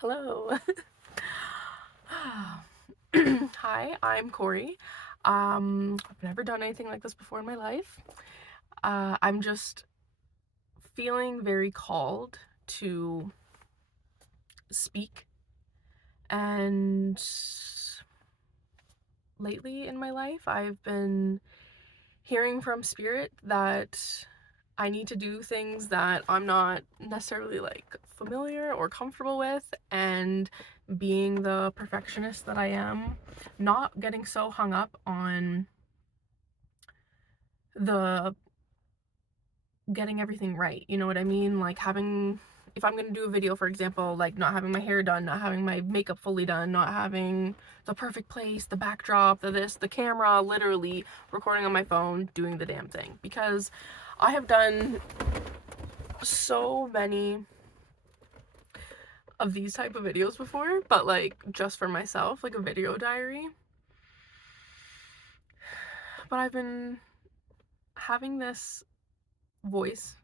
Hello. Hi, I'm Corey. I've never done anything like this before in my life. I'm just feeling very called to speak, and lately in my life, I've been hearing from Spirit that I need to do things that I'm not necessarily like familiar or comfortable with, and being the perfectionist that I am, not getting so hung up on the getting everything right. You know what I mean? Like having, if I'm gonna do a video, for example, like not having my hair done, not having my makeup fully done, not having the perfect place, the backdrop, the camera, literally recording on my phone, doing the damn thing. Because I have done so many of these type of videos before, but like just for myself, like a video diary. But I've been having this voice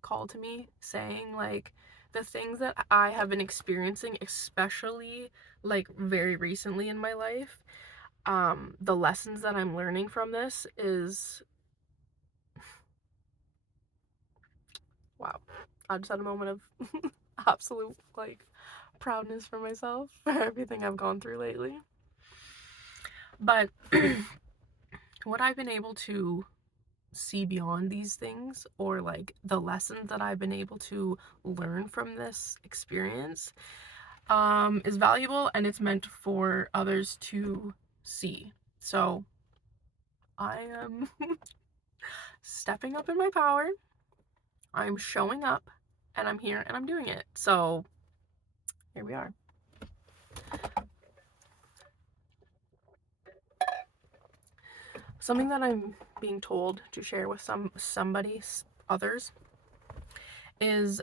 call to me saying like the things that I have been experiencing, especially like very recently in my life, the lessons that I'm learning from this is wow. I just had a moment of absolute like proudness for myself for everything I've gone through lately. But what I've been able to see beyond these things, or like the lessons that I've been able to learn from this experience, is valuable, and it's meant for others to see. So I am stepping up in my power. I'm showing up, and I'm here and I'm doing it. So here we are. Something that I'm being told to share with somebody others is,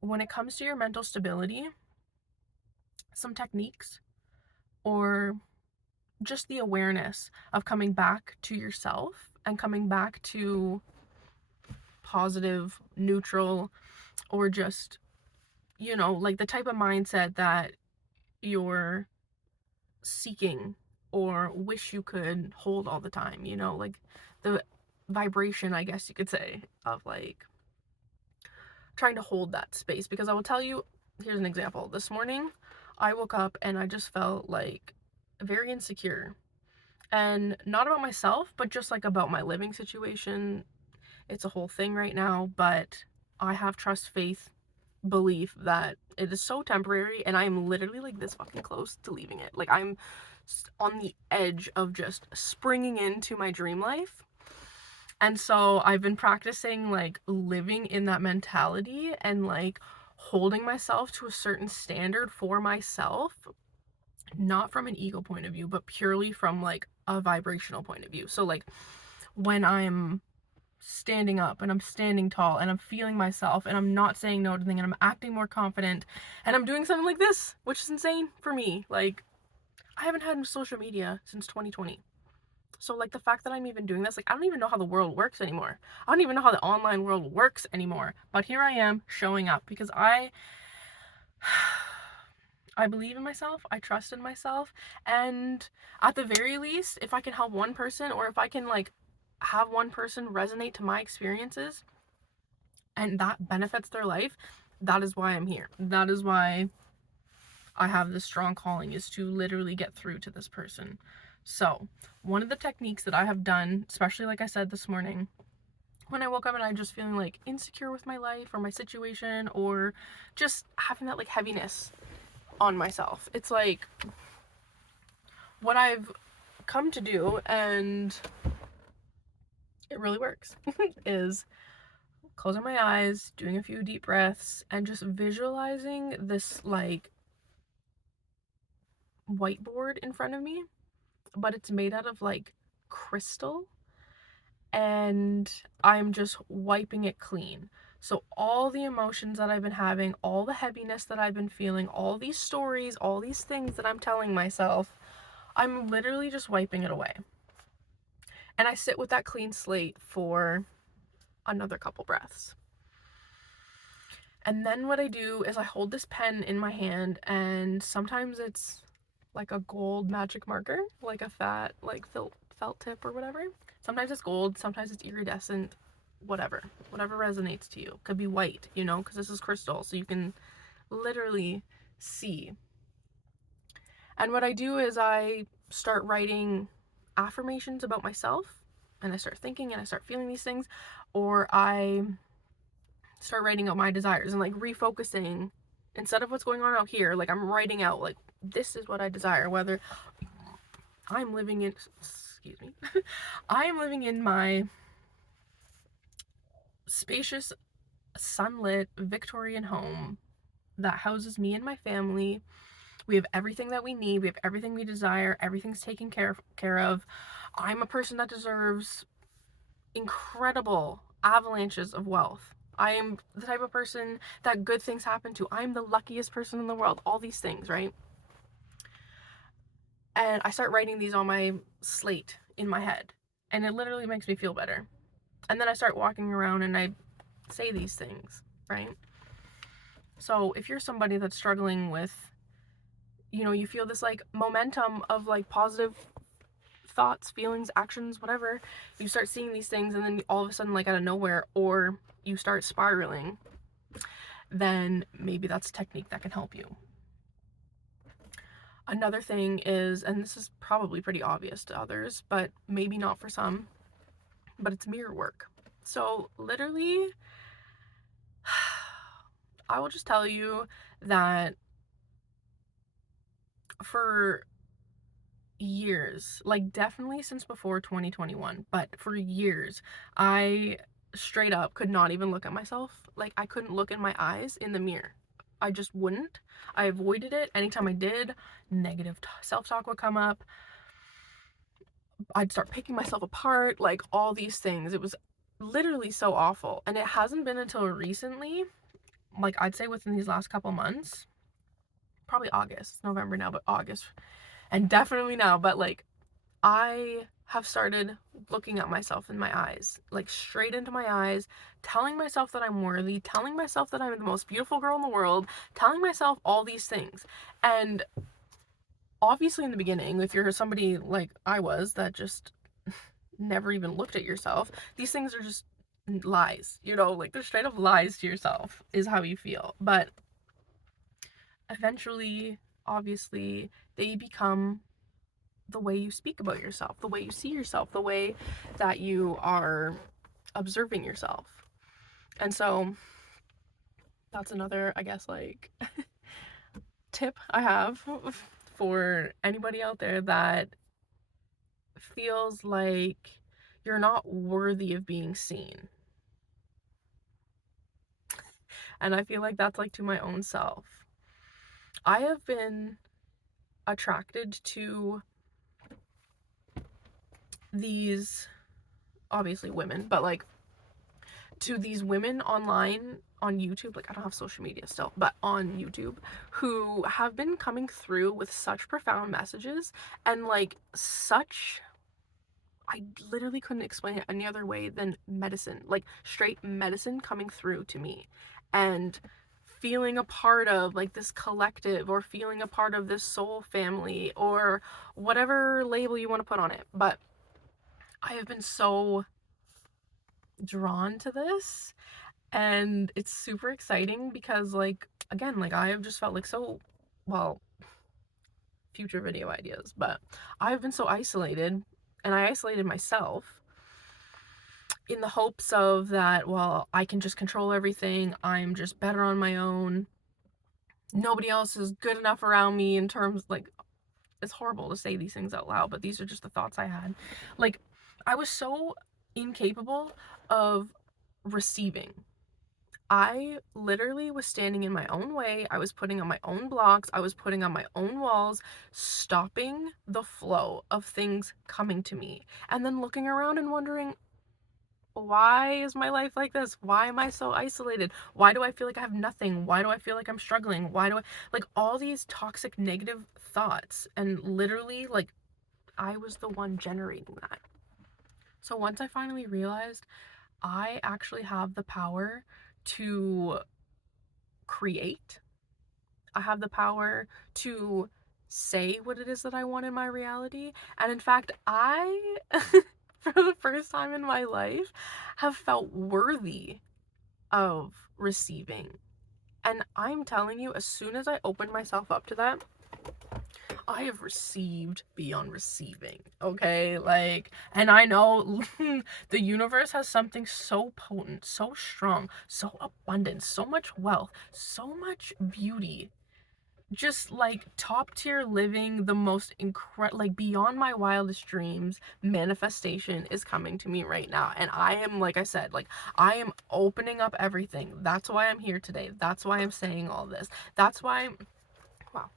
when it comes to your mental stability, some techniques, or just the awareness of coming back to yourself and coming back to positive, neutral, or just, like the type of mindset that you're seeking or wish you could hold all the time, like the vibration, I guess you could say, of like trying to hold that space. Because I will tell you, here's an example. This morning, I woke up and I just felt like very insecure, and not about myself, but just like about my living situation. It's a whole thing right now, but I have trust, faith, belief that it is so temporary, and I am literally like this fucking close to leaving it. Like I'm on the edge of just springing into my dream life. And so I've been practicing like living in that mentality, and like holding myself to a certain standard for myself, not from an ego point of view, but purely from like a vibrational point of view. So like when I'm standing up and I'm standing tall and I'm feeling myself and I'm not saying no to things and I'm acting more confident and I'm doing something like this, which is insane for me. Like I haven't had social media since 2020. So like the fact that I'm even doing this, like I don't even know how the world works anymore. I don't even know how the online world works anymore. But here I am showing up because I believe in myself, I trust in myself, and at the very least, if I can help one person, or if I can like have one person resonate to my experiences and that benefits their life, that is why I'm here. That is why I have this strong calling, is to literally get through to this person. So, one of the techniques that I have done, especially like I said this morning, when I woke up and I'm just feeling like insecure with my life or my situation, or just having that like heaviness on myself, it's like what I've come to do, and it really works, is closing my eyes, doing a few deep breaths, and just visualizing this like whiteboard in front of me, but it's made out of like crystal, and I'm just wiping it clean. So all the emotions that I've been having, all the heaviness that I've been feeling, all these stories, all these things that I'm telling myself, I'm literally just wiping it away. And I sit with that clean slate for another couple breaths. And then what I do is I hold this pen in my hand, and sometimes it's like a gold magic marker, like a fat, like felt tip or whatever. Sometimes it's gold, sometimes it's iridescent, whatever resonates to you. Could be white, you know, because this is crystal, so you can literally see. And what I do is I start writing affirmations about myself, and I start thinking and I start feeling these things, or I start writing out my desires and like refocusing instead of what's going on out here. Like I'm writing out like this is what I desire, whether I'm living in, excuse me, I am living in my spacious, sunlit Victorian home that houses me and my family. We have everything that we need. We have everything we desire. Everything's taken care of. I'm a person that deserves incredible avalanches of wealth. I am the type of person that good things happen to. I'm the luckiest person in the world. All these things, right? And I start writing these on my slate in my head, and it literally makes me feel better. And then I start walking around and I say these things, right? So if you're somebody that's struggling with, you know, you feel this like momentum of like positive thoughts, feelings, actions, whatever, you start seeing these things and then all of a sudden, like out of nowhere, or you start spiraling, then maybe that's a technique that can help you. Another thing is, and this is probably pretty obvious to others, but maybe not for some, but it's mirror work. So literally, I will just tell you that for years, like definitely since before 2021, but for years, I straight up could not even look at myself. Like I couldn't look in my eyes in the mirror. I just wouldn't. I avoided it. Anytime I did, negative self-talk would come up. I'd start picking myself apart, like all these things. It was literally so awful. And it hasn't been until recently, like I'd say within these last couple months, probably August, November now, but August, and definitely now, but like I have started looking at myself in my eyes, like straight into my eyes, telling myself that I'm worthy, telling myself that I'm the most beautiful girl in the world, telling myself all these things. And obviously, in the beginning, if you're somebody like I was that just never even looked at yourself, these things are just lies, you know, like they're straight up lies to yourself, is how you feel. But eventually, obviously, they become the way you speak about yourself, the way you see yourself, the way that you are observing yourself. And so that's another, I guess, like tip I have for anybody out there that feels like you're not worthy of being seen. And I feel like that's like to my own self. I have been attracted to these, obviously women, but like to these women online on YouTube, like I don't have social media still, but on YouTube, who have been coming through with such profound messages and like such, I literally couldn't explain it any other way than medicine, like straight medicine coming through to me, and feeling a part of like this collective, or feeling a part of this soul family, or whatever label you want to put on it. But I have been so drawn to this, and it's super exciting because like again, like I have just felt like so, well, future video ideas, but I've been so isolated, and I isolated myself in the hopes of that, well, I can just control everything, I'm just better on my own, nobody else is good enough around me, in terms like, it's horrible to say these things out loud, but these are just the thoughts I had. Like I was so incapable of receiving. I literally was standing in my own way. I was putting on my own blocks. I was putting on my own walls, stopping the flow of things coming to me. And then looking around and wondering, why is my life like this? Why am I so isolated? Why do I feel like I have nothing? Why do I feel like I'm struggling? Why do I, like all these toxic negative thoughts? And literally, like, I was the one generating that. So once I finally realized I actually have the power to create. I have the power to say what it is that I want in my reality. And in fact, I, for the first time in my life, have felt worthy of receiving. And I'm telling you, as soon as I opened myself up to that, I have received beyond receiving, okay? Like, and I know the universe has something so potent, so strong, so abundant, so much wealth, so much beauty, just like top tier living, the most incredible, like beyond my wildest dreams, manifestation is coming to me right now. And I am, like I said, like I am opening up everything. That's why I'm here today. That's why I'm saying all this. That's why, wow,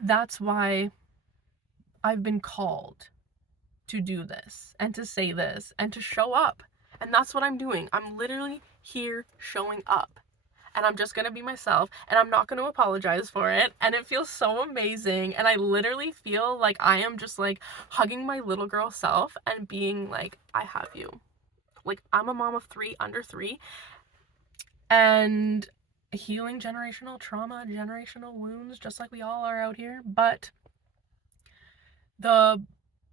that's why I've been called to do this and to say this and to show up. And that's what I'm doing. I'm literally here showing up. And I'm just gonna be myself, and I'm not gonna apologize for it. And it feels so amazing. And I literally feel like I am just like hugging my little girl self and being like, I have you. Like, I'm a mom of 3 under 3, and healing generational trauma, generational wounds, just like we all are out here. But the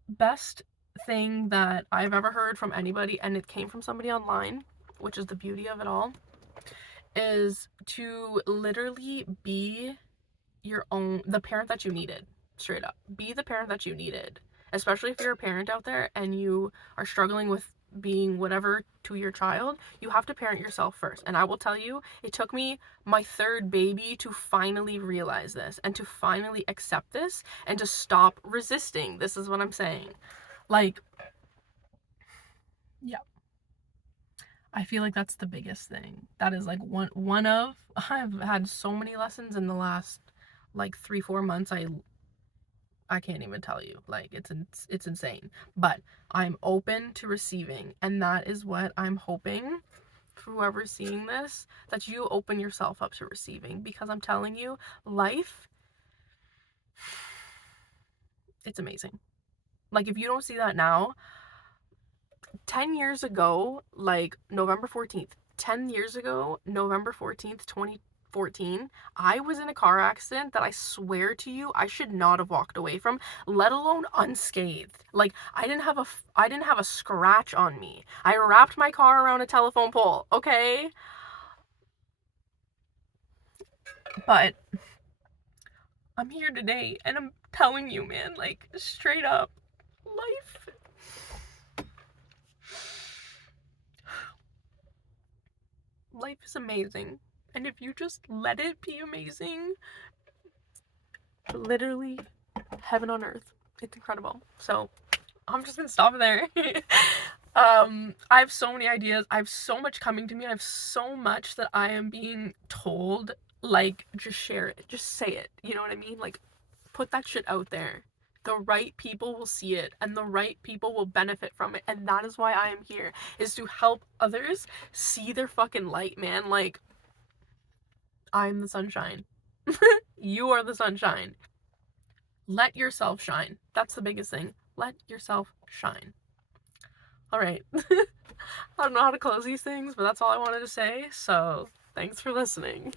best thing that I've ever heard from anybody, and it came from somebody online, which is the beauty of it all, is to literally be your own, the parent that you needed. Straight up, be the parent that you needed, especially if you're a parent out there and you are struggling with being whatever to your child. You have to parent yourself first. And I will tell you, it took me my 3rd baby to finally realize this and to finally accept this and to stop resisting. This is what I'm saying. Like, yeah, I feel like that's the biggest thing. That is like one of, I've had so many lessons in the last like 3-4 months. I can't even tell you. Like, it's insane. But I'm open to receiving, and that is what I'm hoping for whoever's seeing this, that you open yourself up to receiving, because I'm telling you, life, it's amazing. Like, if you don't see that now, 10 years ago, like November 14th, 10 years ago, November 14th, 2014, I was in a car accident that I swear to you I should not have walked away from, let alone unscathed. Like, I didn't have a scratch on me. I wrapped my car around a telephone pole, okay? But I'm here today, and I'm telling you, man, like, straight up, life is amazing. And if you just let it be amazing, literally heaven on earth. It's incredible. So I'm just gonna stop there. I have so many ideas. I have so much coming to me. I have so much that I am being told. Like, just share it. Just say it. You know what I mean? Like, put that shit out there. The right people will see it, and the right people will benefit from it. And that is why I am here, is to help others see their fucking light, man. Like, I'm the sunshine. You are the sunshine. Let yourself shine. That's the biggest thing. Let yourself shine. All right. I don't know how to close these things, but that's all I wanted to say. So, thanks for listening.